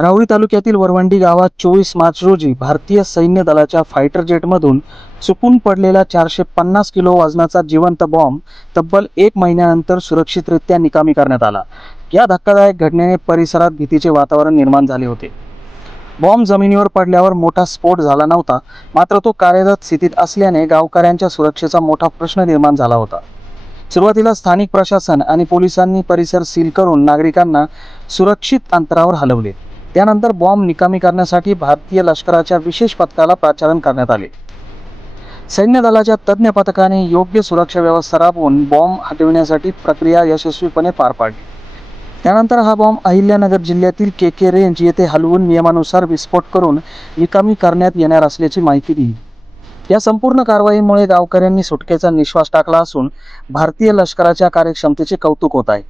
राहुरी तालुक्यातील वरवंडी गावात 24 मार्च रोजी भारतीय सैन्य दलाच्या फायटर जेटमधून चुकून पडलेला 450 किलो वजनाचा जिवंत बॉम्ब तब्बल 1 महिन्यानंतर सुरक्षितरित्या निकामी करण्यात आला। या धक्कादायक घटनेने परिसरात भीतीचे वातावरण निर्माण झाले होते। बॉम्ब जमिनीवर पडल्यावर मोठा स्फोट झाला नव्हता, मात्र तो कार्यरत स्थितीत असल्याने गावकऱ्यांच्या सुरक्षेचा मोठा प्रश्न निर्माण झाला होता। सुरुवातीला स्थानिक प्रशासन आणि पोलिसांनी परिसर सील करून नागरिकांना सुरक्षित अंतरावर हलवले। त्यानंतर बॉम्ब निकामी करण्यासाठी भारतीय लष्कराच्या विशेष पथकाला पाचारण करण्यात आले। सैन्य दलाच्या तज्ञ पथकाने योग्य सुरक्षा व्यवस्था राबवून बॉम्ब हटविण्यासाठी प्रक्रिया यशस्वीपणे पार पाडली। त्यानंतर हा बॉम्ब अहिल्यानगर जिल्ह्यातील केके रेंज येथे हलवून नियमानुसार विस्फोट करून निकामी करण्यात येणार असल्याची माहिती दिली। या संपूर्ण कारवाईमुळे गावकऱ्यांनी सुटकेचा निश्वास टाकला असून भारतीय लष्कराच्या कार्यक्षमतेचे कौतुक होत आहे।